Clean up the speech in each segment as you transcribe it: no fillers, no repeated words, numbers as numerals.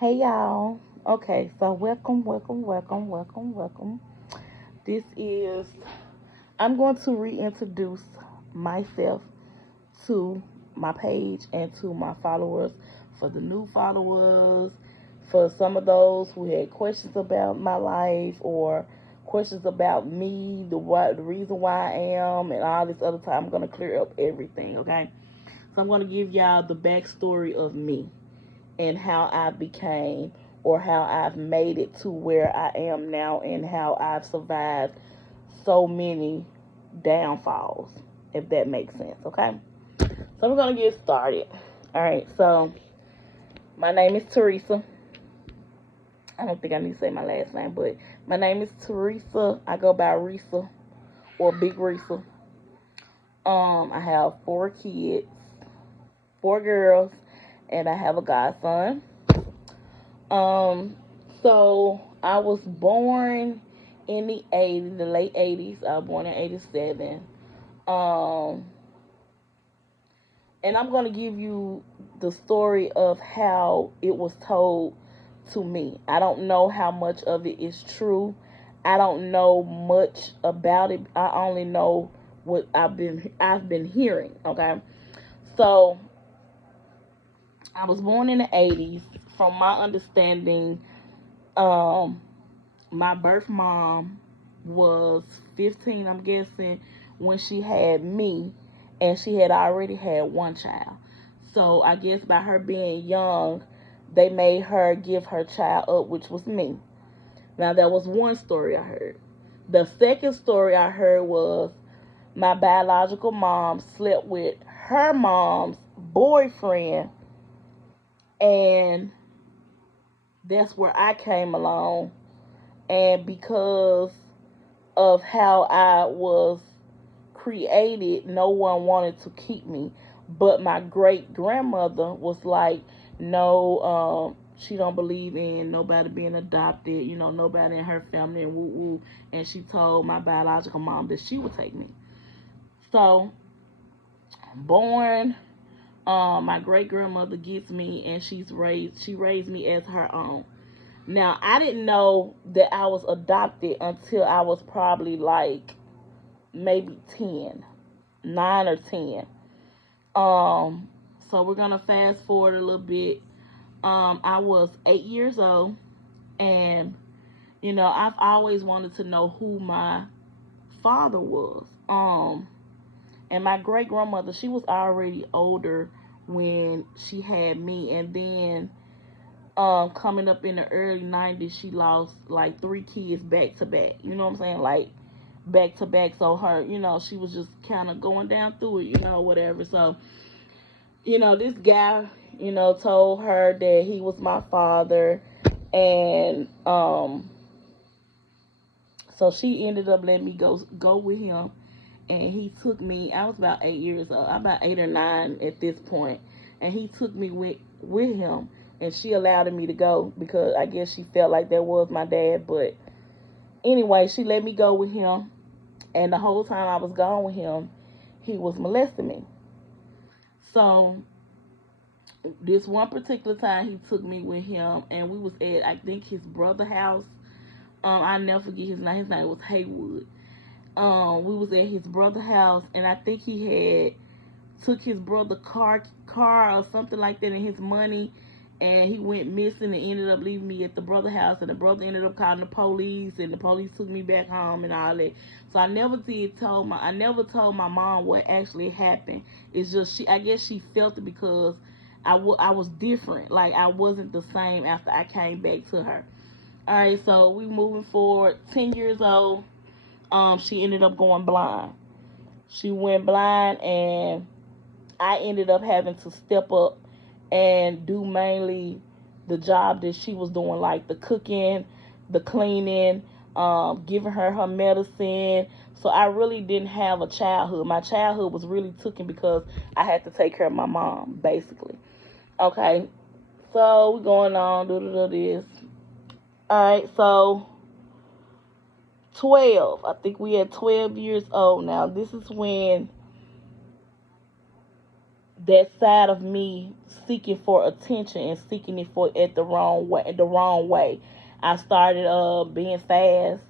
Hey y'all. Okay, so welcome. This is I'm going to reintroduce myself to my page and to my followers, for the new followers, for some of those who had questions about my life or questions about me, the reason why I am, and all this other time. I'm gonna clear up everything. Okay, so I'm gonna give y'all the backstory of me and how I became or how I've made it to where I am now and how I've survived so many downfalls, if that makes sense, okay? So we're going to get started. All right, so my name is Teresa. I don't think I need to say my last name, but my name is Teresa. I go by Resa or Big Resa. I have 4 kids, 4 girls, and I have a godson. Um, so I was born in the late 80s. I was born in 87. Um, and I'm gonna give you the story of how it was told to me. I don't know how much of it is true. I don't know much about it. I only know what I've been hearing. Okay, so I was born in the 80s. From my understanding, um, my birth mom was 15, I'm guessing, when she had me, and she had already had one child. So I guess by her being young, they made her give her child up, which was me. Now, that was one story I heard. The second story I heard was my biological mom slept with her mom's boyfriend, and that's where I came along. And because of how I was created, no one wanted to keep me. But my great grandmother was like, no, she don't believe in nobody being adopted, nobody in her family and woo woo. And she told my biological mom that she would take me. So, born, my great grandmother gets me, and she raised me as her own. Now, I didn't know that I was adopted until I was probably like maybe 10, 9 or 10. Um, so we're going to fast forward a little bit. I was 8 years old, and, I've always wanted to know who my father was. And my great grandmother, she was already older when she had me, and then coming up in the early 90s, she lost like 3 kids back to back. You know what I'm saying? Like back to back. So her, she was just kind of going down through it, whatever. So, this guy, told her that he was my father. And so she ended up letting me go with him. And he took me, I was about 8 years old. I'm about 8 or 9 at this point. And he took me with him, and she allowed me to go because I guess she felt like that was my dad. But anyway, she let me go with him, and the whole time I was gone with him, he was molesting me. So this one particular time, he took me with him, and we was at, I think, his brother house. I never forget his name. His name was Haywood. We was at his brother house, and I think he had took his brother car or something like that, and his money, and he went missing and ended up leaving me at the brother house, and the brother ended up calling the police, and the police took me back home and all that. So I never told my mom what actually happened. It's just I guess she felt it because I was different. Like I wasn't the same after I came back to her. All right, so we moving forward. 10 years old. She ended up going blind. She went blind, and I ended up having to step up and do mainly the job that she was doing, like the cooking, the cleaning, giving her medicine. So I really didn't have a childhood. My childhood was really taken because I had to take care of my mom, basically. Okay, so we're going on, do this. All right, so 12. I think we at 12 years old now. This is when that side of me seeking for attention and seeking it for at the wrong way. I started being fast,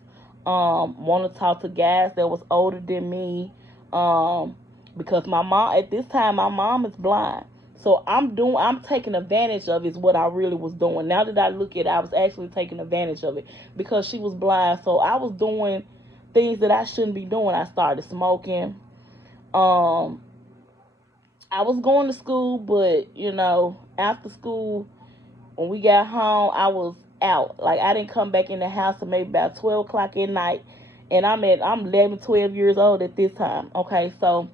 want to talk to guys that was older than me, because my mom at this time my mom is blind. So I'm taking advantage of is what I really was doing. Now that I look at it, I was actually taking advantage of it because she was blind. So I was doing things that I shouldn't be doing. I started smoking. Um, I was going to school, but after school, when we got home, I was out. Like I didn't come back in the house until maybe about 12 o'clock at night, and I'm 11, 12 years old at this time. Okay, so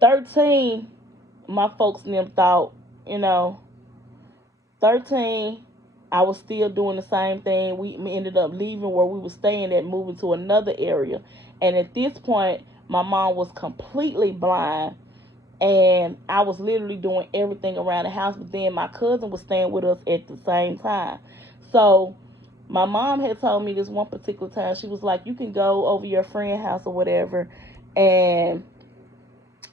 13, my folks and them thought, you know, 13, I was still doing the same thing. We ended up leaving where we were staying at, moving to another area, and at this point, my mom was completely blind and I was literally doing everything around the house. But then my cousin was staying with us at the same time. So my mom had told me this one particular time. She was like, "You can go over your friend's house or whatever, and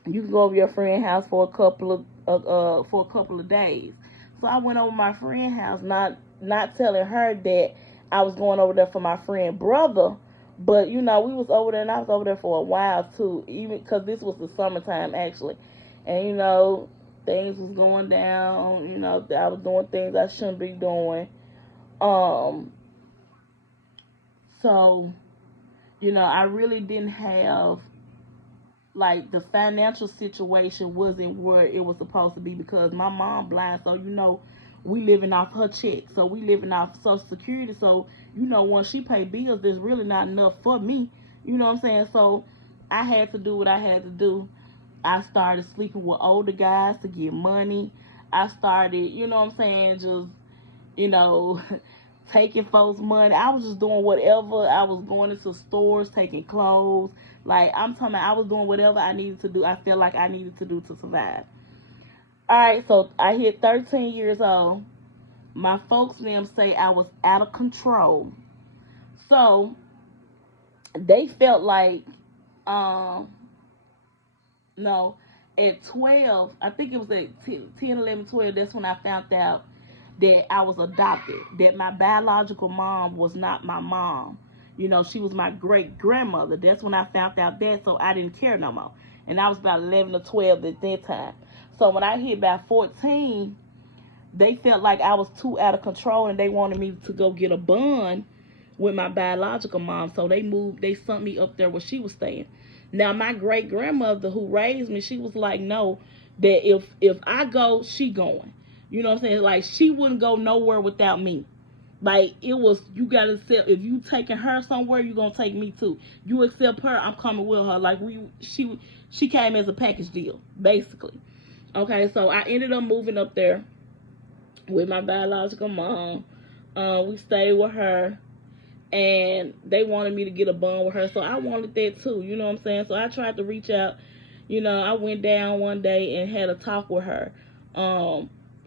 you can go over your friend's house for a couple of days." So I went over my friend's house, not telling her that I was going over there for my friend brother. But we was over there, and I was over there for a while too, even because this was the summertime actually, and things was going down. I was doing things I shouldn't be doing. Um, so I really didn't have, like, the financial situation wasn't where it was supposed to be because my mom blind. So we living off her check, so we living off Social Security. So once she pay bills, there's really not enough for me. You know what I'm saying? So I had to do what I had to do. I started sleeping with older guys to get money. I started, what I'm saying, just you know, taking folks' money. I was just doing whatever. I was going into stores, taking clothes. Like, I'm talking about, I was doing whatever I needed to do. I felt like I needed to do to survive. All right, so I hit 13 years old. My folks and them say I was out of control. So they felt like, um, no, at 12, I think it was at 10, 11, 12, that's when I found out that I was adopted, that my biological mom was not my mom. She was my great grandmother. That's when I found out that, so I didn't care no more. And I was about 11 or 12 at that time. So when I hit about 14, they felt like I was too out of control and they wanted me to go get a bond with my biological mom. So they sent me up there where she was staying. Now my great grandmother who raised me, she was like, no, that if I go, she going. You know what I'm saying? Like, she wouldn't go nowhere without me. Like, it was, you gotta accept, if you taking her somewhere, you gonna take me too. You accept her, I'm coming with her. Like, she came as a package deal, basically. Okay, so I ended up moving up there with my biological mom. We stayed with her, and they wanted me to get a bond with her, so I wanted that too. You know what I'm saying? So I tried to reach out. I went down one day and had a talk with her.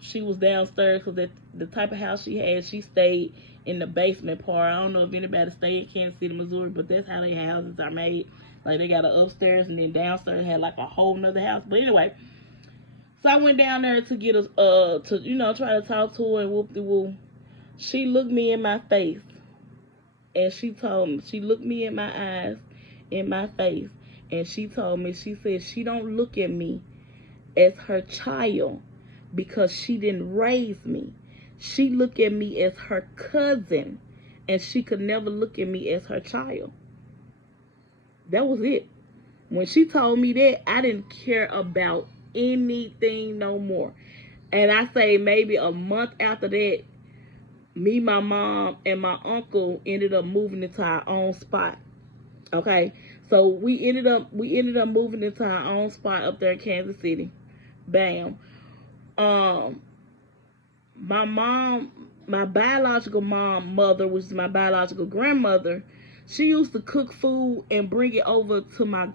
She was downstairs because the type of house she had, she stayed in the basement part. I don't know if anybody stayed in Kansas City, Missouri, but that's how their houses are made. Like, they got an upstairs, and then downstairs had like a whole nother house. But anyway, so I went down there to get us to try to talk to her, and whoop de woo. She looked me in my face, and she looked me in my eyes, in my face, and she told me, she said she don't look at me as her child because she didn't raise me. She looked at me as her cousin, and she could never look at me as her child. That was it. When she told me that, I didn't care about anything no more. And I say maybe a month after that, me, my mom, and my uncle ended up moving into our own spot. Okay, so we ended up moving into our own spot up there in Kansas City. Bam. Um, my biological mother, which is my biological grandmother, she used to cook food and bring it over to my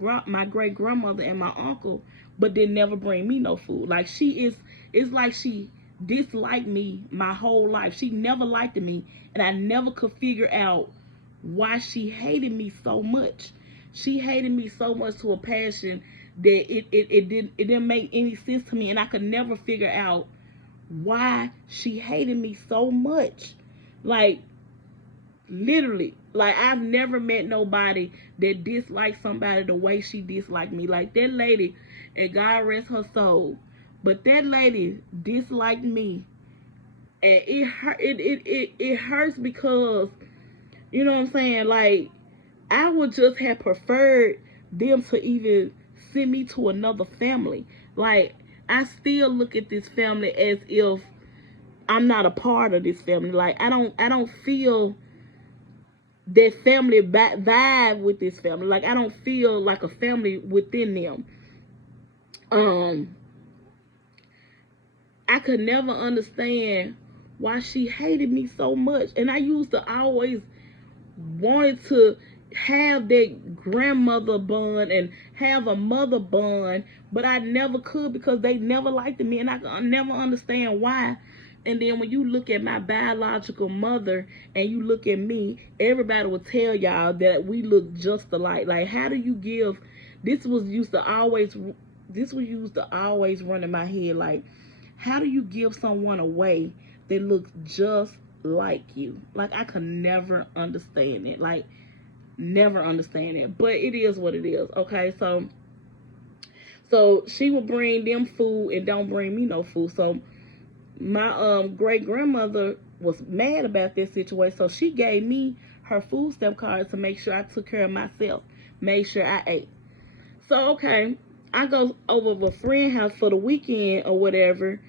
great grandmother and my uncle, but then never bring me no food. Like, it's like she disliked me my whole life. She never liked me, and I never could figure out why she hated me so much. She hated me so much to a passion that it didn't make any sense to me, and I could never figure out why she hated me so much. Like, literally, like, I've never met nobody that disliked somebody the way she disliked me. Like, that lady, and God rest her soul, but that lady disliked me, and it hurts because, you know what I'm saying, like, I would just have preferred them to even send me to another family. Like, I still look at this family as if I'm not a part of this family. Like, I don't feel that family vibe with this family. Like, I don't feel like a family within them. Um, I could never understand why she hated me so much, and I used to always wanted to have that grandmother bond and have a mother bond, but I never could because they never liked me, and I could never understand why. And then when you look at my biological mother and you look at me, everybody will tell y'all that we look just alike. Like, how do you give? This was used to always. This was used to always run in my head. Like, how do you give someone away that looks just like you? Like, I could never understand it. Like, never understand it. But it is what it is. Okay, so she would bring them food and don't bring me no food. So my great grandmother was mad about this situation. So she gave me her food stamp card to make sure I took care of myself, made sure I ate. So okay, I go over to a friend house for the weekend or whatever,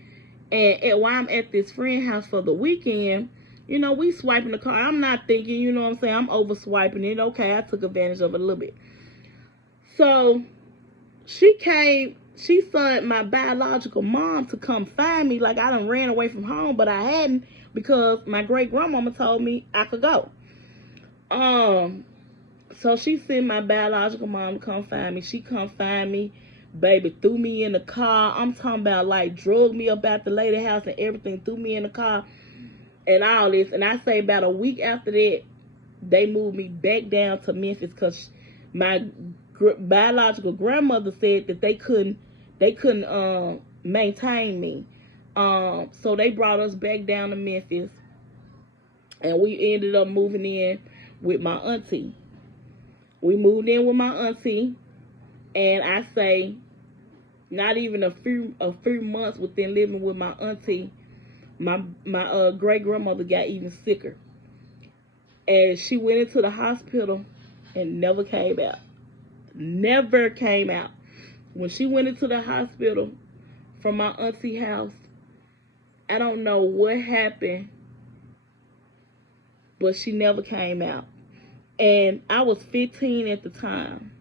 and while I'm at this friend house for the weekend, you know, we swiping the card. I'm not thinking, you know what I'm saying, I'm over swiping it. Okay, I took advantage of it a little bit. So she sent my biological mom to come find me. Like, I done ran away from home, but I hadn't, because my great grandmama told me I could go. So she sent my biological mom to come find me. She come find me, baby, threw me in the car. I'm talking about, like, drug me up at the lady house and everything, threw me in the car and all this. And I say about a week after that, they moved me back down to Memphis because my biological grandmother said that they couldn't maintain me. So they brought us back down to Memphis, and we ended up moving in with my auntie. We moved in with my auntie, and I say not even a few months within living with my auntie, my great grandmother got even sicker, and she went into the hospital and never came out. Never came out. When she went into the hospital from my auntie house, I don't know what happened, but she never came out. And I was 15 at the time.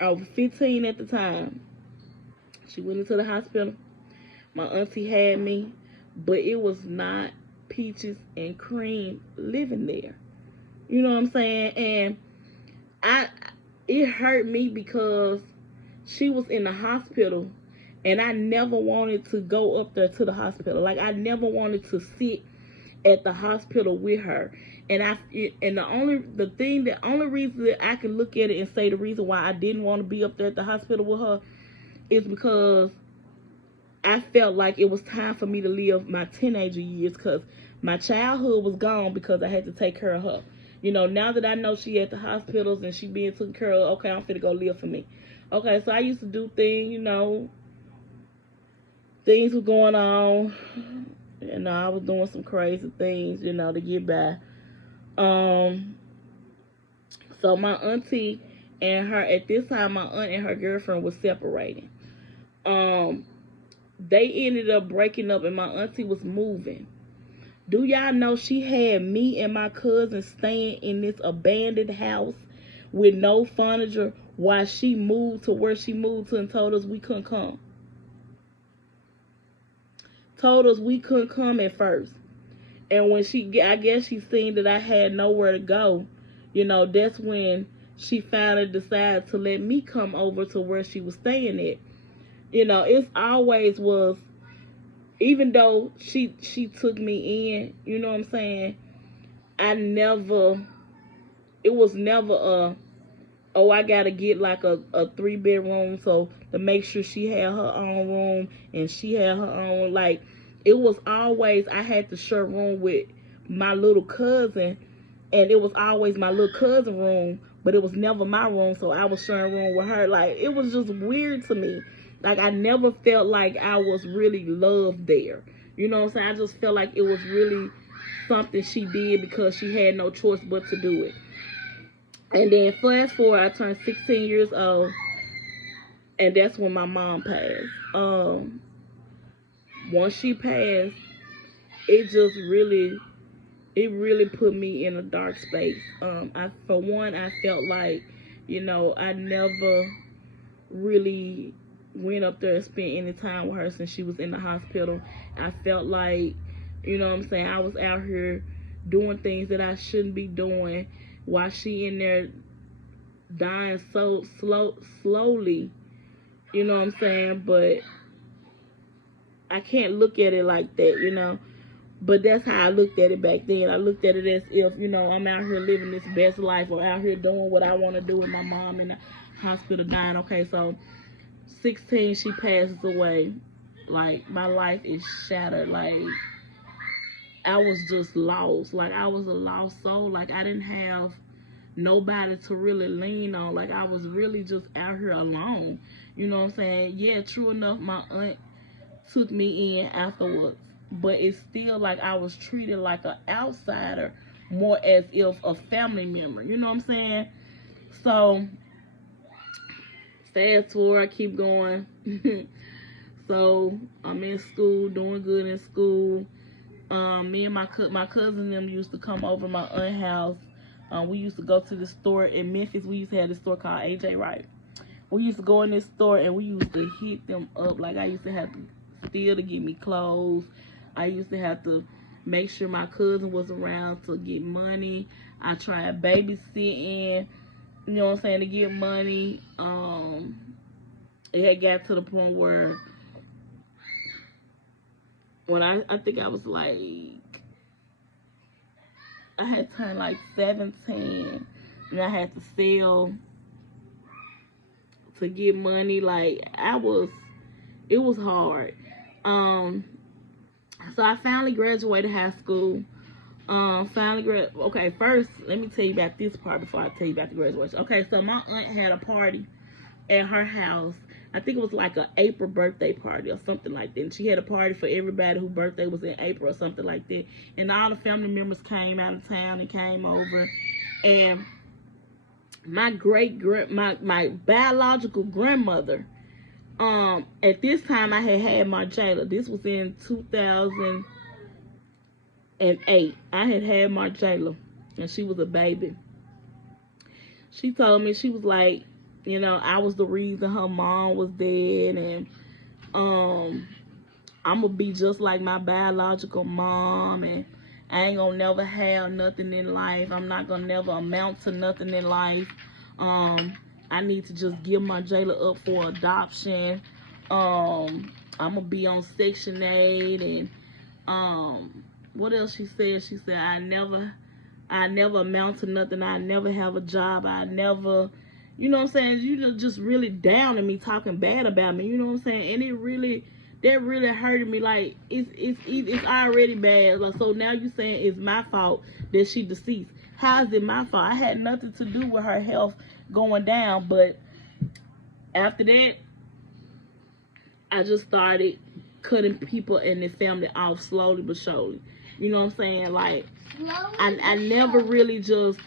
I was 15 at the time. She went into the hospital. My auntie had me, but it was not peaches and cream living there. You know what I'm saying? And I it hurt me because she was in the hospital, and I never wanted to go up there to the hospital. Like, I never wanted to sit at the hospital with her. And the only reason that I can look at it and say the reason why I didn't want to be up there at the hospital with her is because I felt like it was time for me to live my teenager years, because my childhood was gone because I had to take care of her. You know, now that I know she at the hospitals and she being taken care of, okay, I'm finna go live for me. Okay, so I used to do things, you know, things were going on. You know, I was doing some crazy things, you know, to get by. Um, so my auntie and her, at this time, my aunt and her girlfriend was separating. Um, they ended up breaking up, and my auntie was moving. Do y'all know she had me and my cousin staying in this abandoned house with no furniture while she moved to where she moved to, and told us we couldn't come. Told us we couldn't come at first. And when I guess she seen that I had nowhere to go, you know, that's when she finally decided to let me come over to where she was staying at. You know, it's always was, even though she took me in, you know what I'm saying, I never, it was never oh, I gotta get like a 3 bedroom, so to make sure she had her own room and she had her own, like, it was always, I had to share room with my little cousin, and it was always my little cousin room, but it was never my room, so I was sharing room with her. Like, it was just weird to me. Like, I never felt like I was really loved there. You know what I'm saying? I just felt like it was really something she did because she had no choice but to do it. And then fast forward, I turned 16 years old, and that's when my mom passed. Once she passed, it just really, it really put me in a dark space. For one, I felt like, I never really went up there and spent any time with her since she was in the hospital. I felt like, what I'm saying, I was out here doing things that I shouldn't be doing while she in there dying so slowly. You know what I'm saying? But I can't look at it like that. But that's how I looked at it back then. I looked at it as if, I'm out here living this best life, or out here doing what I want to do with my mom in the hospital dying. Okay, so 16, she passes away. Like, my life is shattered. Like, I was just lost. Like, I was a lost soul. Like, I didn't have nobody to really lean on. Like, I was really just out here alone. You know what I'm saying? Yeah, true enough, my aunt took me in afterwards, but it's still like I was treated like an outsider, more as if a family member. You know what I'm saying? So fast forward, I keep going. So I'm in school, doing good in school. Me and my cousin and them used to come over to my aunt's house. We used to go to the store in Memphis. We used to have this store called AJ Wright. We used to go in this store and we used to hit them up. Like, I used to have to steal to get me clothes. I used to have to make sure my cousin was around to get money. I tried babysitting, you know what I'm saying, to get money. It had got to the point where when I think I was like, I had turned like 17 and I had to sell to get money. Like, it was hard. So I finally graduated high school. Okay, first, let me tell you about this part before I tell you about the graduation. Okay, so my aunt had a party at her house. I think it was like an April birthday party or something like that. And she had a party for everybody whose birthday was in April or something like that. And all the family members came out of town and came over. And my my biological grandmother, at this time I had Marjayla. This was in 2008. I had Marjayla, and she was a baby. She told me, she was like, I was the reason her mom was dead, and I'm gonna be just like my biological mom, and I ain't gonna never have nothing in life. I'm not gonna never amount to nothing in life. I need to just give Marjayla up for adoption. I'm gonna be on Section 8, and what else she said? She said I never amount to nothing. I never have a job. I never, you know what I'm saying? Just really down on me, talking bad about me. You know what I'm saying? And that really hurted me. Like, it's already bad. Like, so now you saying it's my fault that she deceased. How is it my fault? I had nothing to do with her health going down. But after that, I just started cutting people in the family off slowly but surely. You know what I'm saying? Like, I never really just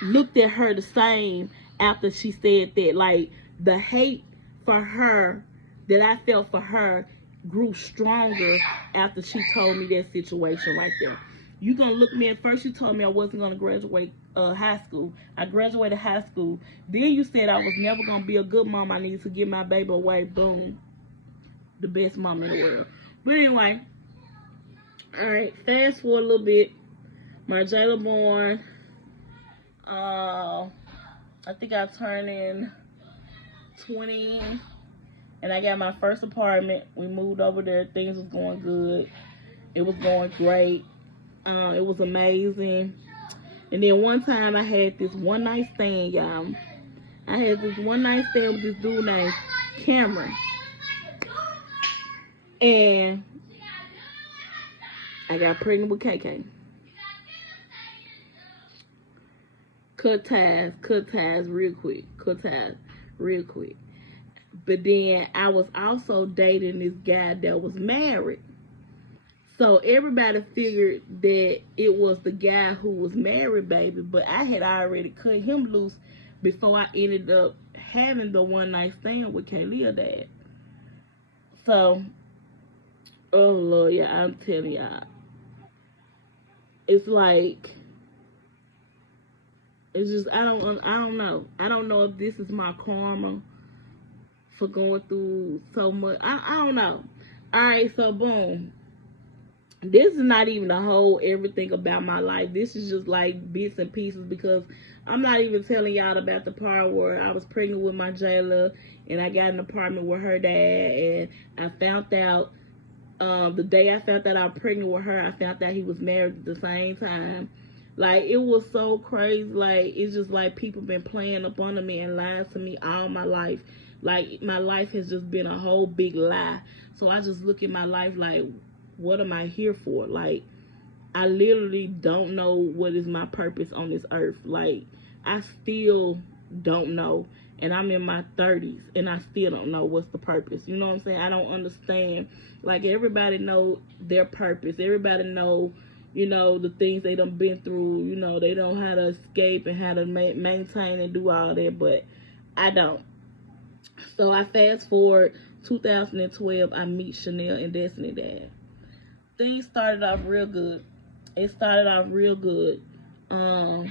looked at her the same after she said that. Like, the hate for her that I felt for her grew stronger after she told me that situation right there. You gonna look me at first, you told me I wasn't gonna graduate high school. I graduated high school. Then you said I was never gonna be a good mom. I needed to give my baby away. Boom. The best mom in the world. But anyway, alright, fast forward a little bit. Marjayla born. I think I turned in 20, and I got my first apartment. We moved over there. Things was going good. It was going great. It was amazing. And then one time I had this one night stand, y'all. I had this one night stand with this dude named Cameron. And I got pregnant with KK. Cut ties real quick. Cut ties real quick. But then I was also dating this guy that was married. So everybody figured that it was the guy who was married, baby. But I had already cut him loose before I ended up having the one night stand with Kaylee's dad. So, oh Lord, yeah, I'm telling y'all. It's like, it's just, I don't know. I don't know if this is my karma for going through so much. I don't know. Alright, so boom. This is not even the whole everything about my life. This is just like bits and pieces, because I'm not even telling y'all about the part where I was pregnant with my jailer and I got an apartment with her dad, and I found out the day I found out I was pregnant with her, I found out he was married at the same time. Like, it was so crazy. Like, it's just like people been playing up under me and lying to me all my life. Like, my life has just been a whole big lie. So I just look at my life like, what am I here for? Like, I literally don't know what is my purpose on this earth. Like, I still don't know. And I'm in my 30s and I still don't know what's the purpose. You know what I'm saying? I don't understand. Like, everybody know their purpose. Everybody know, you know, the things they done been through. You know, they know how to escape and how to maintain and do all that. But I don't. So I fast forward 2012. I meet Chanel and Destiny Dad. Things started off real good. It started off real good. I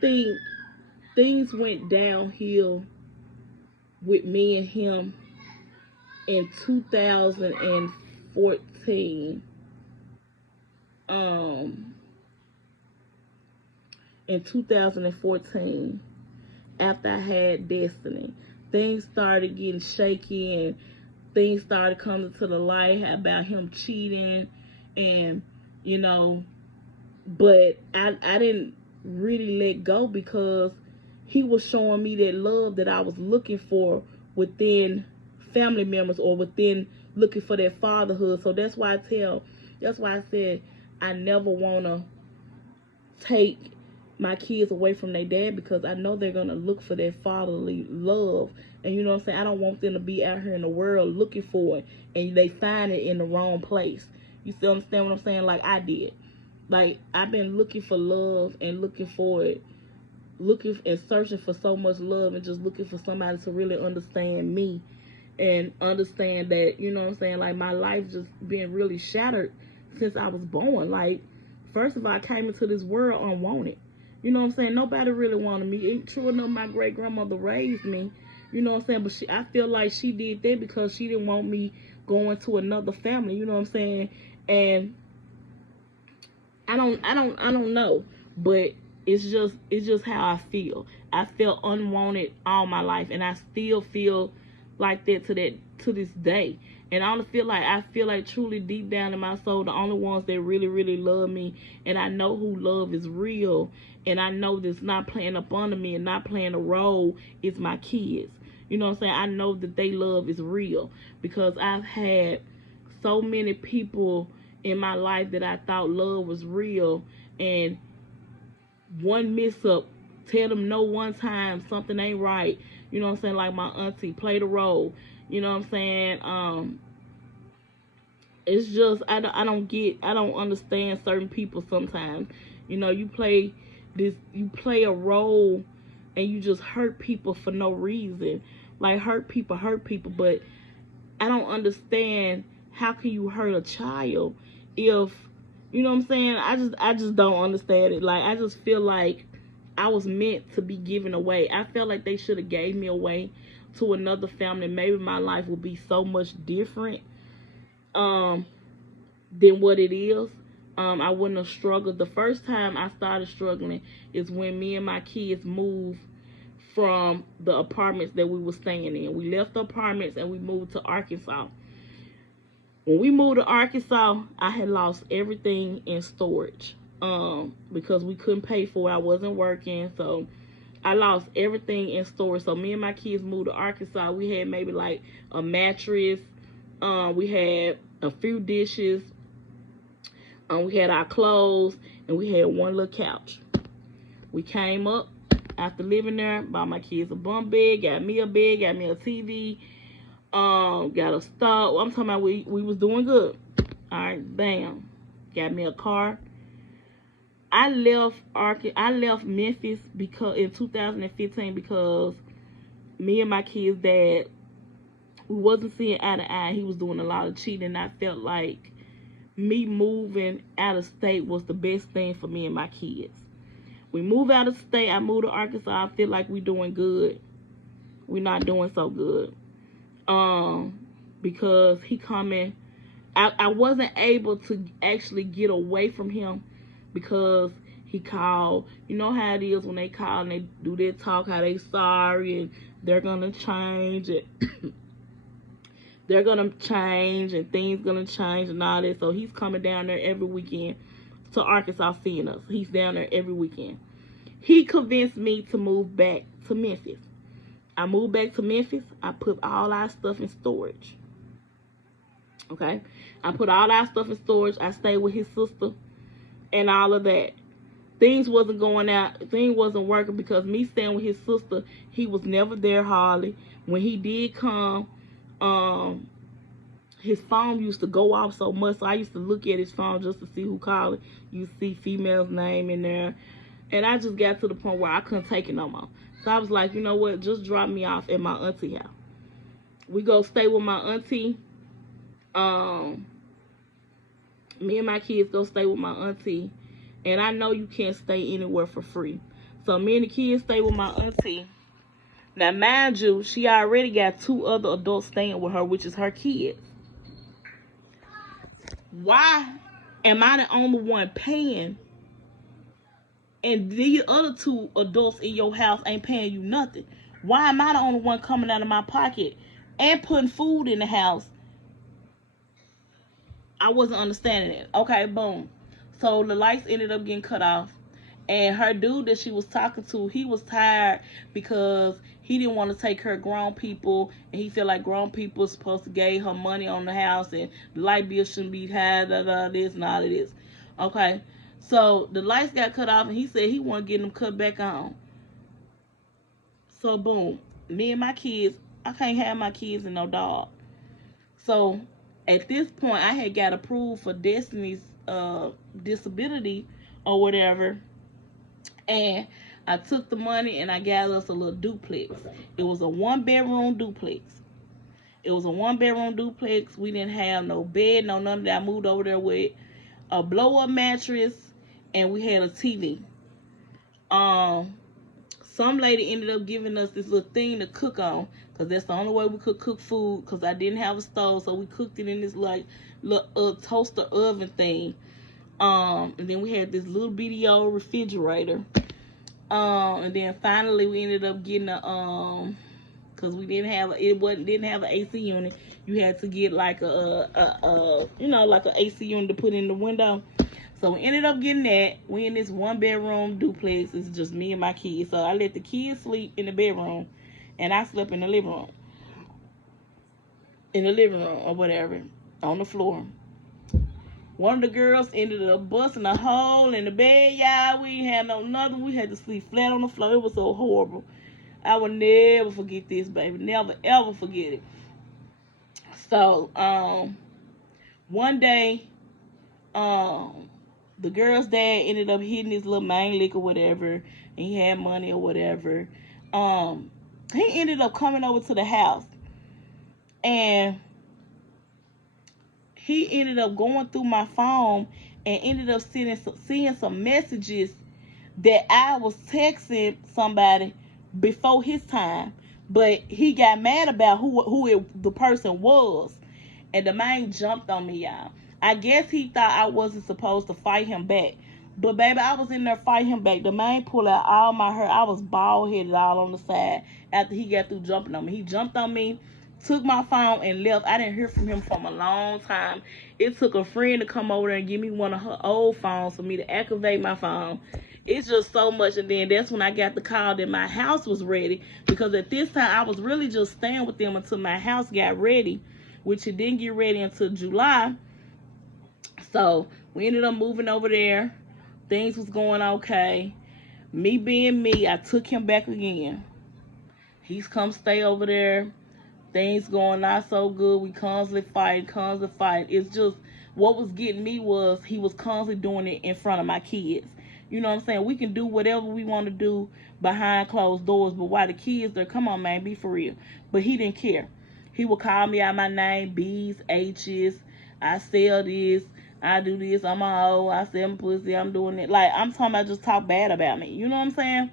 think things went downhill with me and him in 2014. In 2014, after I had Destiny, things started getting shaky and things started coming to the light about him cheating, and you know, but I didn't really let go, because he was showing me that love that I was looking for within family members, or within looking for that fatherhood. So that's why I said I never want to take my kids away from their dad, because I know they're going to look for that fatherly love. And you know what I'm saying? I don't want them to be out here in the world looking for it and they find it in the wrong place. You still understand what I'm saying? Like I did. Like, I've been looking for love and looking for it, looking and searching for so much love, and just looking for somebody to really understand me and understand that, you know what I'm saying, like, my life just been really shattered since I was born. Like, first of all, I came into this world unwanted. You know what I'm saying? Nobody really wanted me. True enough, my great grandmother raised me. You know what I'm saying? But I feel like she did that because she didn't want me going to another family. You know what I'm saying? And I don't know, but it's just how I feel. I felt unwanted all my life, and I still feel like that to this day. And I feel like truly deep down in my soul, the only ones that really, really love me, and I know who love is real, and I know that's not playing up under me and not playing a role, is my kids. You know what I'm saying? I know that they love is real, because I've had so many people in my life that I thought love was real, and one miss up, tell them no one time, something ain't right. You know what I'm saying? Like my auntie played a role. You know what I'm saying? It's just I don't understand certain people sometimes. You know, you play a role and you just hurt people for no reason. Like hurt people, but I don't understand, how can you hurt a child if, you know what I'm saying? I just don't understand it. Like, I just feel like I was meant to be given away. I felt like they should have gave me away to another family. Maybe my life would be so much different than what it is. I wouldn't have struggled. The first time I started struggling is when me and my kids moved from the apartments that we were staying in. We left the apartments and we moved to Arkansas. When we moved to Arkansas, I had lost everything in storage. because we couldn't pay for it. I wasn't working, so I lost everything in storage. So me and my kids moved to Arkansas. We had maybe like a mattress. We had a few dishes. We had our clothes, and we had one little couch. We came up after living there, bought my kids a bunk bed, got me a bed, got me a TV, got a stove. I'm talking about we was doing good. All right, bam, got me a car. I left Memphis because in 2015 because me and my kids' dad, we wasn't seeing eye to eye. He was doing a lot of cheating, and I felt like me moving out of state was the best thing for me and my kids. We moved out of state. I moved to Arkansas. I feel like we doing good. We're not doing so good. Because he coming. I wasn't able to actually get away from him because he called. You know how it is when they call and they do their talk, how they sorry and they're gonna change it. They're gonna change and things gonna change and all that. So he's coming down there every weekend to Arkansas seeing us. He's down there every weekend. He convinced me to move back to Memphis. I moved back to Memphis. I put all our stuff in storage. Okay? I put all our stuff in storage. I stayed with his sister and all of that. Things wasn't going out. Things wasn't working because me staying with his sister, he was never there hardly. When he did come, his phone used to go off so much, so I used to look at his phone just to see who called it. You see female's name in there. And I just got to the point where I couldn't take it no more. So I was like, you know what? Just drop me off at my auntie house. We go stay with my auntie. Me and my kids go stay with my auntie. And I know you can't stay anywhere for free. So me and the kids stay with my auntie. Now, mind you, she already got 2 other adults staying with her, which is her kids. Why am I the only one paying and the other 2 adults in your house ain't paying you nothing? Why am I the only one coming out of my pocket and putting food in the house? I wasn't understanding it. Okay, boom. So the lights ended up getting cut off. And her dude that she was talking to, he was tired because he didn't want to take her grown people. And he felt like grown people are supposed to give her money on the house. And the light bill shouldn't be high, this and all of this. Okay. So the lights got cut off and he said he wanted to get them cut back on. So boom. Me and my kids, I can't have my kids and no dog. So at this point, I had got approved for Destiny's disability or whatever. And I took the money and I got us a little duplex. It was a 1-bedroom duplex. It was a 1-bedroom duplex. We didn't have no bed, no none of that. I moved over there with a blow-up mattress and we had a TV. Some lady ended up giving us this little thing to cook on because that's the only way we could cook food because I didn't have a stove, so we cooked it in this like little toaster oven thing. And then we had this little bitty old refrigerator. And then finally we ended up getting a because we didn't have an AC unit. You had to get like like an AC unit to put in the window. So we ended up getting that. We in this 1-bedroom duplex. It's just me and my kids. So I let the kids sleep in the bedroom, and I slept in the living room. In the living room or whatever, on the floor. One of the girls ended up busting a hole in the bed, y'all. We ain't had no nothing. We had to sleep flat on the floor. It was so horrible. I will never forget this, baby. Never, ever forget it. So, one day, the girl's dad ended up hitting his little main lick or whatever, and he had money or whatever. He ended up coming over to the house, and he ended up going through my phone and ended up seeing some messages that I was texting somebody before his time, but he got mad about the person was, and the man jumped on me, y'all. I guess he thought I wasn't supposed to fight him back, but baby, I was in there fighting him back. The man pulled out all my hair. I was bald headed all on the side after he got through jumping on me. He jumped on me, took my phone and left. I didn't hear from him for a long time. It took a friend to come over there and give me one of her old phones for me to activate my phone. It's just so much. And then that's when I got the call that my house was ready. Because at this time, I was really just staying with them until my house got ready, which it didn't get ready until July. So we ended up moving over there. Things was going okay. Me being me, I took him back again. He's come stay over there. Things going not so good. We constantly fighting, constantly fighting. It's just what was getting me was he was constantly doing it in front of my kids. You know what I'm saying? We can do whatever we want to do behind closed doors, but while the kids there, come on, man, be for real. But he didn't care. He would call me out my name, B's, H's. I sell this. I do this. I'm a hoe. I sell pussy. I'm doing it. Like, I'm talking about just talk bad about me. You know what I'm saying?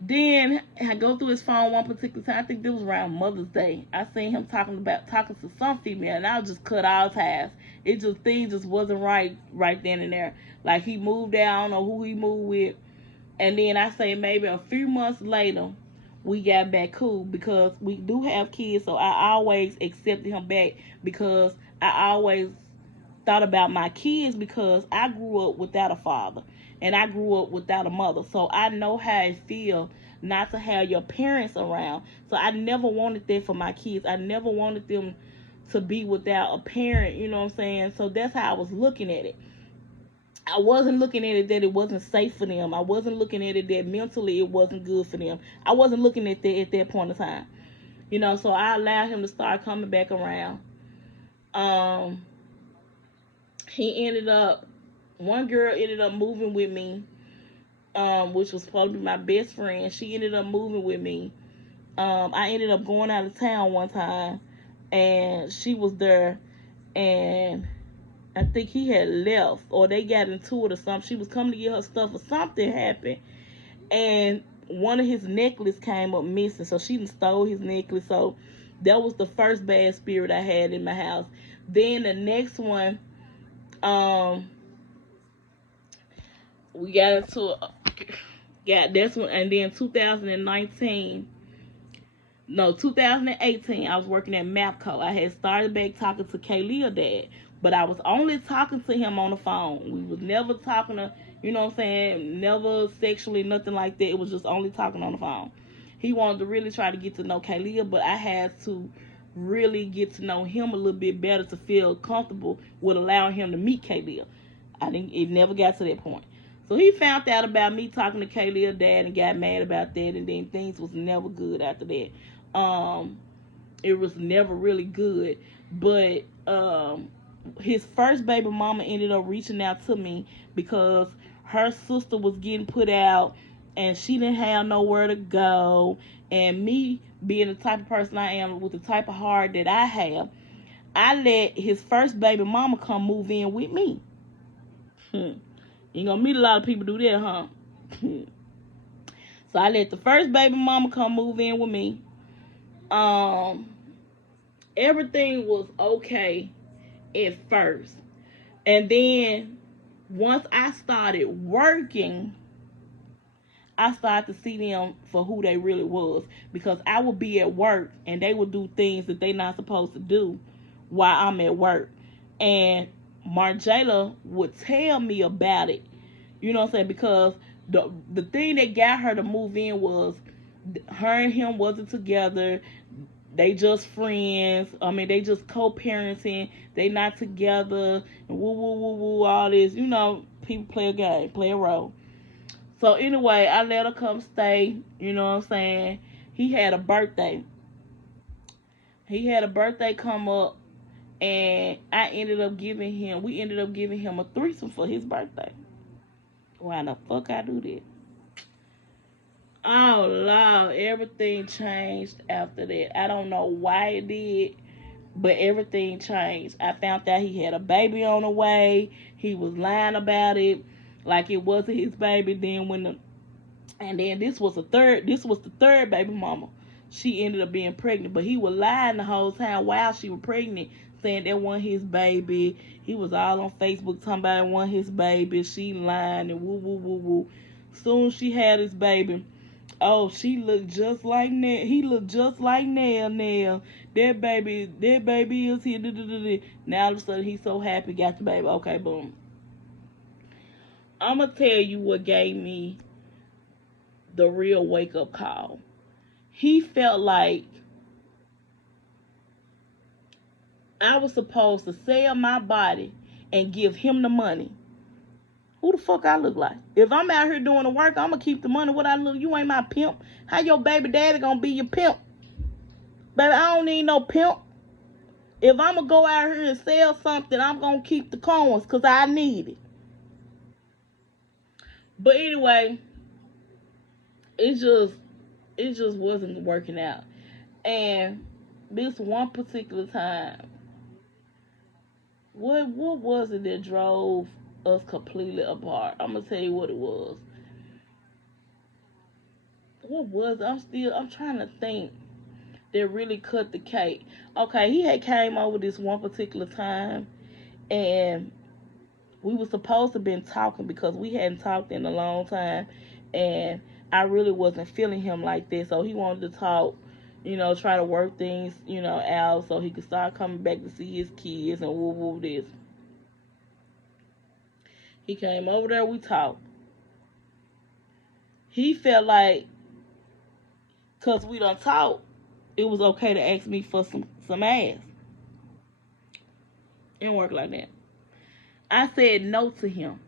Then I go through his phone one particular time. I think this was around Mother's Day. I seen him talking to some female, and I was just cut all ties. It just things just wasn't right then and there. Like he moved out, I don't know who he moved with, and then I say maybe a few months later, we got back cool because we do have kids. So I always accepted him back because I always thought about my kids because I grew up without a father and I grew up without a mother. So I know how it feels not to have your parents around. So I never wanted that for my kids. I never wanted them to be without a parent, you know what I'm saying? So that's how I was looking at it. I wasn't looking at it that it wasn't safe for them. I wasn't looking at it that mentally it wasn't good for them. I wasn't looking at that at that point in time. You know, so I allowed him to start coming back around. Um, he ended up one girl ended up moving with me, which was supposed to be my best friend. She ended up moving with me. I ended up going out of town one time, and she was there, and I think he had left, or they got into it or something. She was coming to get her stuff, or something happened, and one of his necklace came up missing. So she done stole his necklace. So that was the first bad spirit I had in my house. Then the next one, um, we got into yeah, that's when, and then 2019, no, 2018, I was working at Mapco. I had started back talking to Kaylee's dad, but I was only talking to him on the phone. We was never talking to, you know what I'm saying, never sexually, nothing like that. It was just only talking on the phone. He wanted to really try to get to know Kaylee, but I had to really get to know him a little bit better to feel comfortable with allowing him to meet Kaylee. I didn't. It never got to that point. So he found out about me talking to Kaylee's dad and got mad about that, and then things was never good after that. Um, it was never really good. But his first baby mama ended up reaching out to me because her sister was getting put out and she didn't have nowhere to go. And me being the type of person I am with the type of heart that I have, I let his first baby mama come move in with me. You gonna meet a lot of people do that, huh? So I let the first baby mama come move in with me. Um, Everything was okay at first. And then once I started working, I started to see them for who they really was. Because I would be at work and they would do things that they not supposed to do while I'm at work. And Marjela would tell me about it. You know what I'm saying? Because the thing that got her to move in was her and him wasn't together. They just friends. I mean, they just co-parenting. They not together. And woo woo woo woo. All this. You know, people play a game, play a role. So anyway, I let her come stay. You know what I'm saying? He had a birthday. He had a birthday come up, and we ended up giving him a threesome for his birthday. Why the fuck I do that? Oh Lord, everything changed after that. I don't know why it did, but everything changed. I found out he had a baby on the way. He was lying about it, like it wasn't his baby. Then this was the third baby mama. She ended up being pregnant, but he was lying the whole time while she was pregnant, saying that wasn't his baby. He was all on Facebook talking about it wasn't his baby. She lying and woo woo woo woo. Soon she had his baby. Oh, she looked just like Nail. He looked just like Nail. Nail. That baby is here. Now all of a sudden he's so happy, got the baby. Okay, boom. I'm gonna tell you what gave me the real wake up call. He felt like I was supposed to sell my body and give him the money. Who the fuck I look like? If I'm out here doing the work, I'm gonna keep the money. What I look, you ain't my pimp. How your baby daddy gonna be your pimp? Baby, I don't need no pimp. If I'm gonna go out here and sell something, I'm gonna keep the coins because I need it. But anyway, it just it just wasn't working out. And this one particular time, what was it that drove us completely apart? I'm gonna tell you what it was. What was I'm trying to think that really cut the cake. Okay, he had came over this one particular time, and we were supposed to been talking because we hadn't talked in a long time, and I really wasn't feeling him like this. So he wanted to talk, try to work things, out so he could start coming back to see his kids and woo woo this. He came over there, we talked. He felt like because we done talked, it was okay to ask me for some ass. It didn't work like that. I said no to him.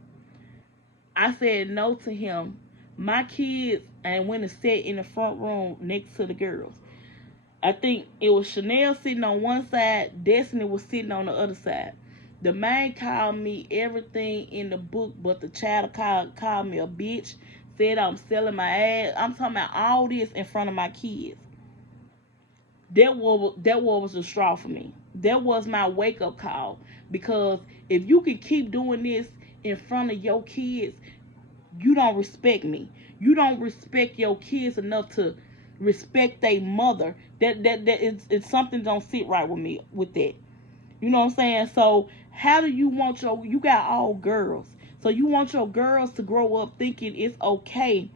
I said no to him. My kids and went and sat in the front room next to the girls. I think it was Chanel sitting on one side, Destiny was sitting on the other side. The man called me everything in the book, but the child called me a bitch, said I'm selling my ass. I'm talking about all this in front of my kids. That was a straw for me. That was my wake up call. Because if you can keep doing this in front of your kids, you don't respect me. You don't respect your kids enough to respect their mother. That is it's something don't sit right with me with that. You know what I'm saying? So how do you want you got all girls. So you want your girls to grow up thinking it's okay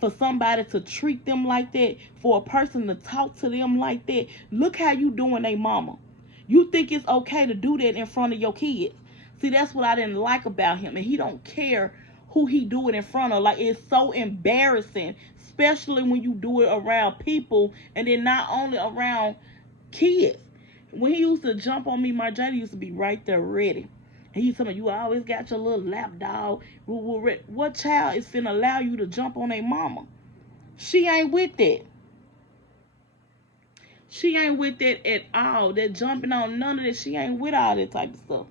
for somebody to treat them like that, for a person to talk to them like that. Look how you doing they mama. You think it's okay to do that in front of your kids. See, that's what I didn't like about him. And he don't care who he do it in front of. Like, it's so embarrassing, especially when you do it around people and then not only around kids. When he used to jump on me, my Jada used to be right there ready. And he used to tell me, you always got your little lap dog. What child is finna allow you to jump on a mama? She ain't with that. She ain't with that at all. That jumping on none of that. She ain't with all that type of stuff.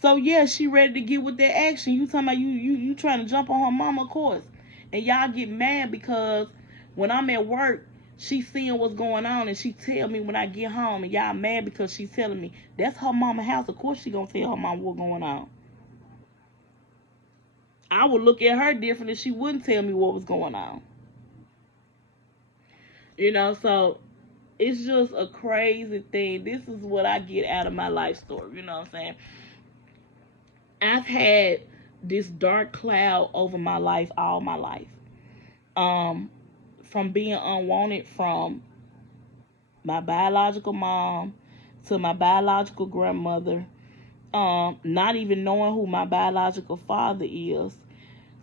So yeah, she ready to get with that action. You talking about you trying to jump on her mama, of course. And y'all get mad because when I'm at work, she seeing what's going on and she tell me when I get home, and y'all mad because she's telling me that's her mama house. Of course she gonna tell her mama what's going on. I would look at her different if she wouldn't tell me what was going on. So it's just a crazy thing. This is what I get out of my life story. You know what I'm saying? I've had this dark cloud over my life all my life. Um, from being unwanted from my biological mom to my biological grandmother, not even knowing who my biological father is.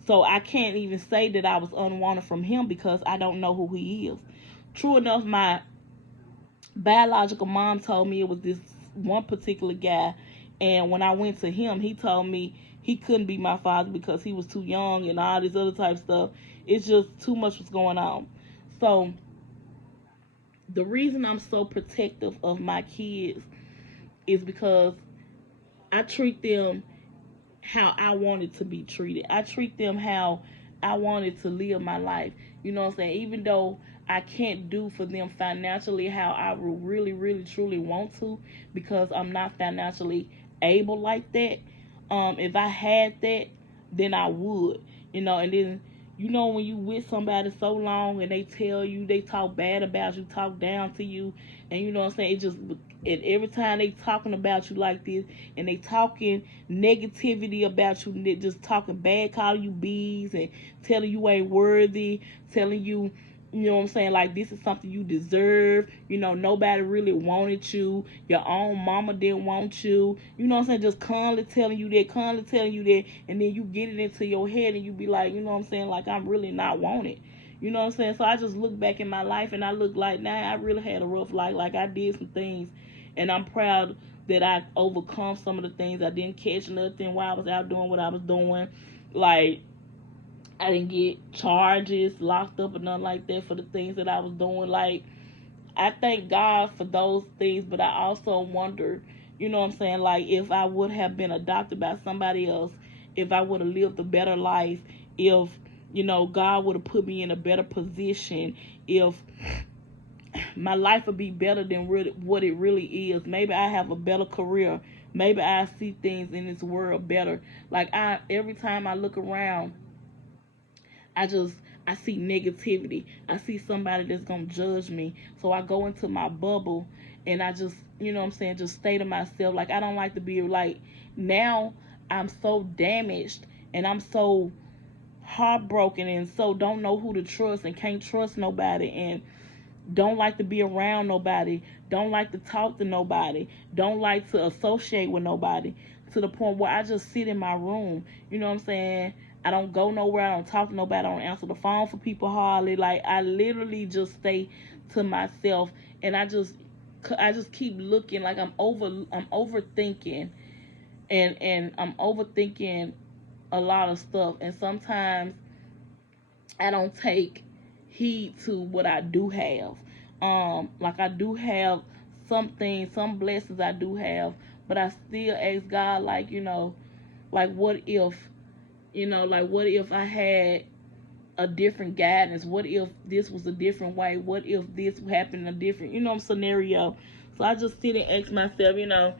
So I can't even say that I was unwanted from him because I don't know who he is. True enough, my biological mom told me it was this one particular guy, and when I went to him, he told me he couldn't be my father because he was too young and all this other type of stuff. It's just too much was going on. So the reason I'm so protective of my kids is because I treat them how I wanted to be treated. I treat them how I wanted to live my life. You know what I'm saying? Even though I can't do for them financially how I really, really, truly want to, because I'm not financially able like that. If I had that, then I would. And then You know, when you with somebody so long and they tell you, they talk bad about you, talk down to you, and you know what I'm saying, it just, and every time they talking about you like this, and they talking negativity about you, and they just talking bad, calling you bees, and telling you ain't worthy, telling you, you know what I'm saying, like this is something you deserve. You know, nobody really wanted you. Your own mama didn't want you. You know what I'm saying? Just constantly telling you that, constantly telling you that, and then you get it into your head and you be like, you know what I'm saying, like I'm really not wanted. You know what I'm saying? So I just look back in my life and I look like, now I really had a rough life. Like I did some things, and I'm proud that I overcome some of the things. I didn't catch nothing while I was out doing what I was doing. Like I didn't get charges, locked up, or nothing like that for the things that I was doing. Like, I thank God for those things, but I also wonder, you know what I'm saying, like if I would have been adopted by somebody else, if I would have lived a better life, if, you know, God would have put me in a better position, if my life would be better than what it really is. Maybe I have a better career. Maybe I see things in this world better. Like every time I look around, I just I see negativity. I see somebody that's gonna judge me. So I go into my bubble and I just, you know what I'm saying, just stay to myself. Like I don't like to be like, now I'm so damaged and I'm so heartbroken and so don't know who to trust and can't trust nobody and don't like to be around nobody, don't like to talk to nobody, don't like to associate with nobody, to the point where I just sit in my room. You know what I'm saying? I don't go nowhere, I don't talk to nobody, I don't answer the phone for people hardly. Like I literally just stay to myself, and I just keep looking like I'm overthinking, and I'm overthinking a lot of stuff, and sometimes I don't take heed to what I do have. Like I do have some things, some blessings I do have, but I still ask God, like, you know, like what if, you know, like what if I had a different guidance? What if this was a different way? What if this happened a different, you know, scenario? So I just sit and ask myself, you know.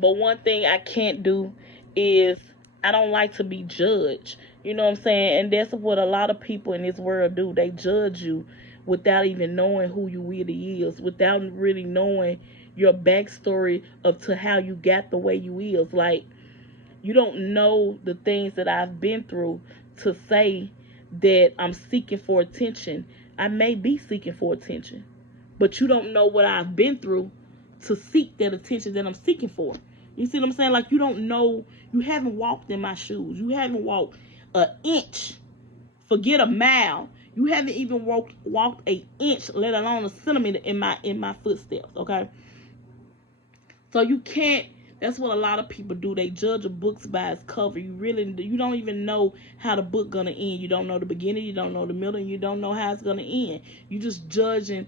But one thing I can't do is I don't like to be judged. You know what I'm saying? And that's what a lot of people in this world do. They judge you without even knowing who you really is, without really knowing your backstory of to how you got the way you is. Like you don't know the things that I've been through to say that I'm seeking for attention. I may be seeking for attention, but you don't know what I've been through to seek that attention that I'm seeking for. You see what I'm saying? Like you don't know, you haven't walked in my shoes. You haven't walked an inch. Forget a mile. You haven't even walked an inch, let alone a centimeter in my footsteps. Okay, so you can't. That's what a lot of people do. They judge a book by its cover. You don't even know how the book gonna end. You don't know the beginning. You don't know the middle. And you don't know how it's gonna end. You just judging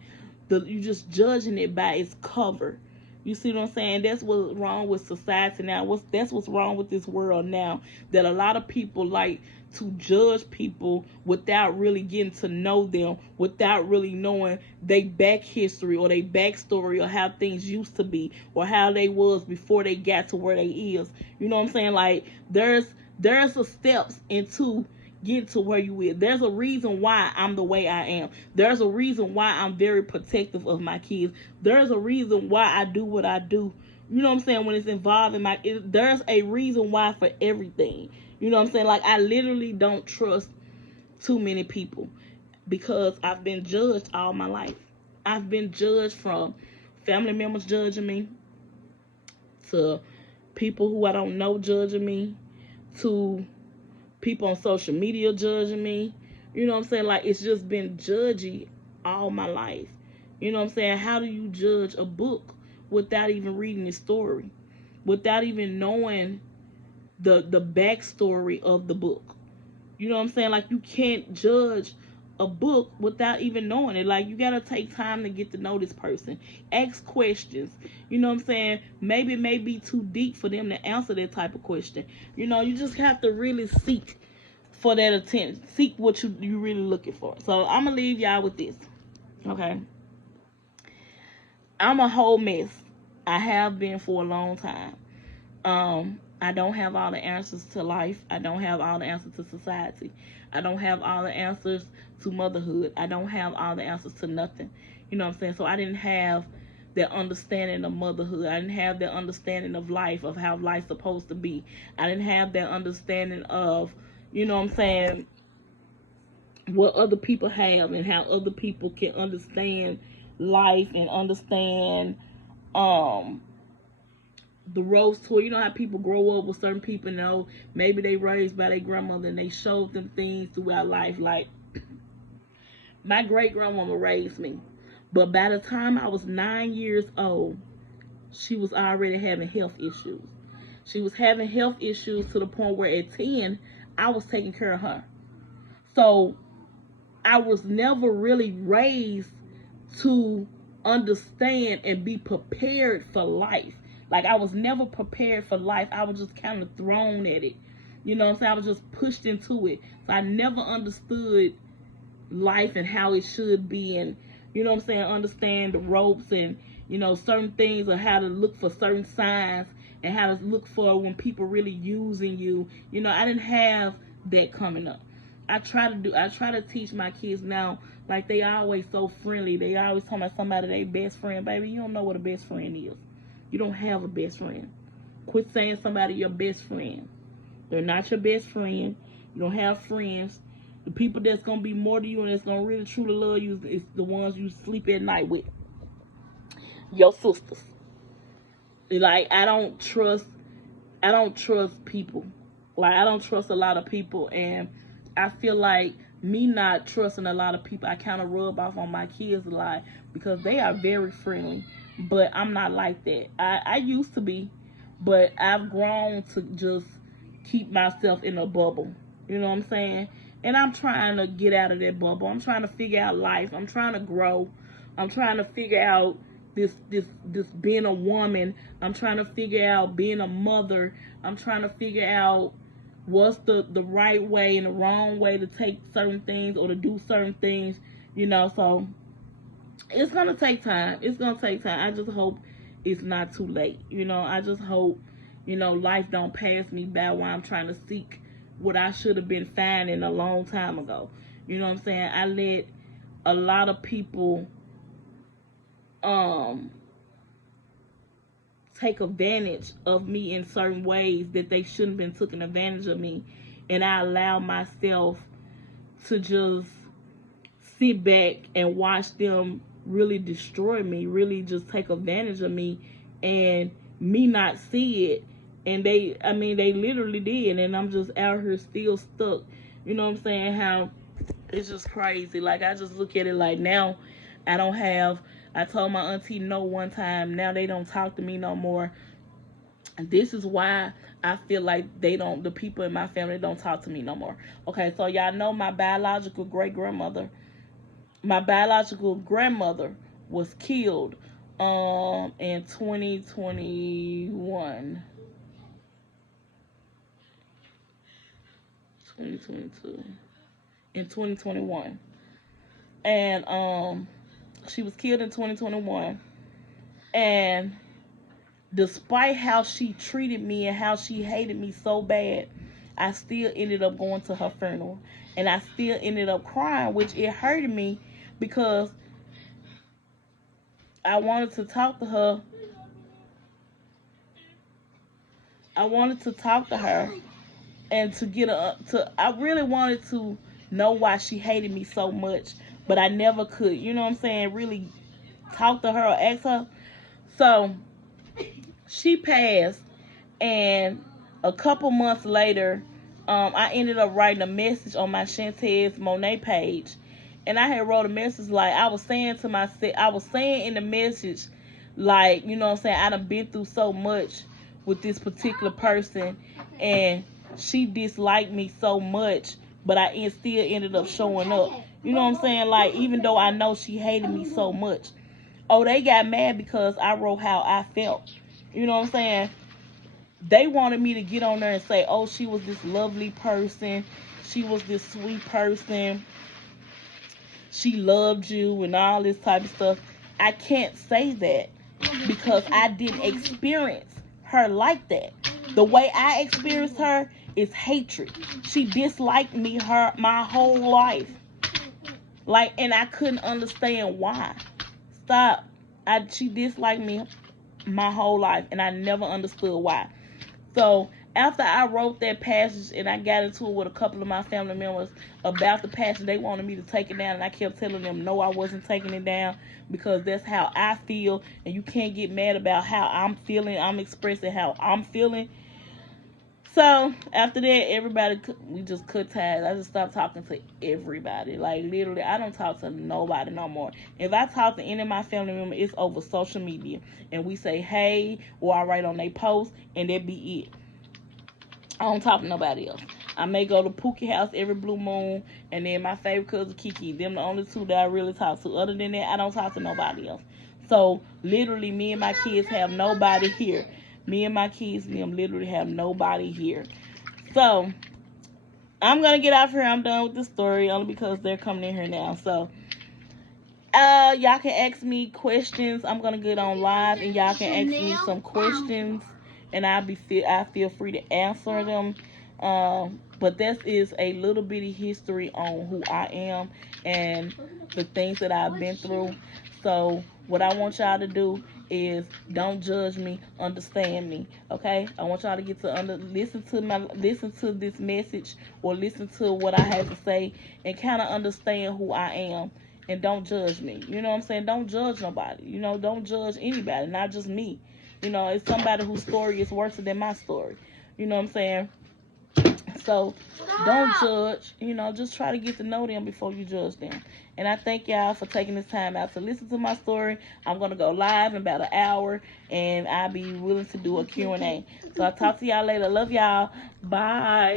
it by its cover. You see what I'm saying? That's what's wrong with society now. That's what's wrong with this world now. That a lot of people like to judge people without really getting to know them, without really knowing their back history or their backstory or how things used to be or how they was before they got to where they is. You know what I'm saying? Like there's a steps into get to where you is. There's a reason why I'm the way I am. There's a reason why I'm very protective of my kids. There's a reason why I do what I do. You know what I'm saying? When it's involved in there's a reason why for everything. You know what I'm saying? Like I literally don't trust too many people because I've been judged all my life. I've been judged from family members judging me to people who I don't know judging me to people on social media judging me. You know what I'm saying? Like it's just been judgy all my life. You know what I'm saying? How do you judge a book without even reading the story? Without even knowing the backstory of the book. You know what I'm saying? Like you can't judge a book without even knowing it. Like you gotta take time to get to know this person. Ask questions. You know what I'm saying? Maybe it may be too deep for them to answer that type of question. You know, you just have to really seek for that attention. Seek what you really looking for. So I'm gonna leave y'all with this. Okay. I'm a whole mess. I have been for a long time. I don't have all the answers to life. I don't have all the answers to society. I don't have all the answers to motherhood. I don't have all the answers to nothing. You know what I'm saying? So I didn't have that understanding of motherhood. I didn't have that understanding of life, of how life's supposed to be. I didn't have that understanding of, you know what I'm saying, what other people have and how other people can understand life and understand um the roads to it. You know how people grow up with certain people, know maybe they raised by their grandmother and they showed them things throughout life. Like my great grandmama raised me, but by the time I was 9 years old, she was already having health issues. She was having health issues to the point where at 10, I was taking care of her. So I was never really raised to understand and be prepared for life. Like I was never prepared for life. I was just kind of thrown at it. You know what I'm saying? I was just pushed into it. So I never understood life and how it should be, and you know what I'm saying, understand the ropes and certain things, or how to look for certain signs and how to look for when people really using you. I didn't have that coming up. I try to teach my kids now, like they always so friendly. They always talking about somebody they best friend. Baby, you don't know what a best friend is. You don't have a best friend. Quit saying somebody your best friend. They're not your best friend. You don't have friends. The people that's gonna be more to you and that's gonna really truly love you is the ones you sleep at night with. Your sisters. Like I don't trust people. Like I don't trust a lot of people, and I feel like me not trusting a lot of people, I kind of rub off on my kids a lot because they are very friendly, but I'm not like that. I used to be, but I've grown to just keep myself in a bubble. You know what I'm saying? And I'm trying to get out of that bubble. I'm trying to figure out life. I'm trying to grow. I'm trying to figure out this being a woman. I'm trying to figure out being a mother. I'm trying to figure out what's the right way and the wrong way to take certain things or to do certain things. So it's gonna take time. It's gonna take time. I just hope it's not too late. I just hope life don't pass me by while I'm trying to seek what I should have been finding a long time ago. You know what I'm saying? I let a lot of people um take advantage of me in certain ways that they shouldn't have been taking advantage of me, and I allow myself to just sit back and watch them really destroy me, really just take advantage of me, and me not see it. And they literally did, and I'm just out here still stuck. You know what I'm saying? How it's just crazy. Like I just look at it like now I don't have. I told my auntie no one time. Now they don't talk to me no more. And this is why I feel like the people in my family don't talk to me no more. Okay, so y'all know my biological great grandmother. My biological grandmother was killed in 2021. 2022. In 2021. And she was killed in 2021. And despite how she treated me and how she hated me so bad, I still ended up going to her funeral. And I still ended up crying, which it hurted me because I wanted to talk to her. I wanted to talk to her and to get I really wanted to know why she hated me so much, but I never could, you know what I'm saying, really talk to her or ask her. So she passed, and a couple months later, I ended up writing a message on my Shantae's Monet page, and I had wrote a message like I was saying to myself, I was saying in the message, like, you know what I'm saying, I done been through so much with this particular person, and she disliked me so much, but I still ended up showing up. You know what I'm saying? Like, even though I know she hated me so much. Oh, they got mad because I wrote how I felt. You know what I'm saying? They wanted me to get on there and say, oh, she was this lovely person. She was this sweet person. She loved you and all this type of stuff. I can't say that because I didn't experience her like that. The way I experienced her is hatred. She disliked me my whole life. Like, and I couldn't understand why. Stop. She disliked me my whole life, and I never understood why. So after I wrote that passage and I got into it with a couple of my family members about the passage, they wanted me to take it down, and I kept telling them no, I wasn't taking it down, because that's how I feel, and you can't get mad about how I'm feeling. I'm expressing how I'm feeling. So after that, we just cut ties. I just stopped talking to everybody. Like, literally, I don't talk to nobody no more. If I talk to any of my family members, it's over social media, and we say hey, or I write on their post, and that be it. I don't talk to nobody else. I may go to Pookie house every blue moon, and then my favorite cousin Kiki. Them the only two that I really talk to. Other than that, I don't talk to nobody else. So literally, me and my kids have nobody here. Me and my kids, them literally have nobody here. So I'm gonna get off here. I'm done with the story, only because they're coming in here now. So y'all can ask me questions. I'm gonna get on live, and y'all can ask me some questions, and I feel free to answer them. But this is a little bitty history on who I am and the things that I've been through. So what I want y'all to do is don't judge me, understand me. Okay? I want y'all to get to listen to this message, or listen to what I have to say, and kind of understand who I am. And don't judge me. You know what I'm saying? Don't judge nobody. You know, don't judge anybody, not just me. You know, it's somebody whose story is worse than my story. You know what I'm saying? So don't judge. You know, just try to get to know them before you judge them. And I thank y'all for taking this time out to listen to my story. I'm going to go live in about an hour, and I'll be willing to do a Q&A. So I'll talk to y'all later. Love y'all. Bye.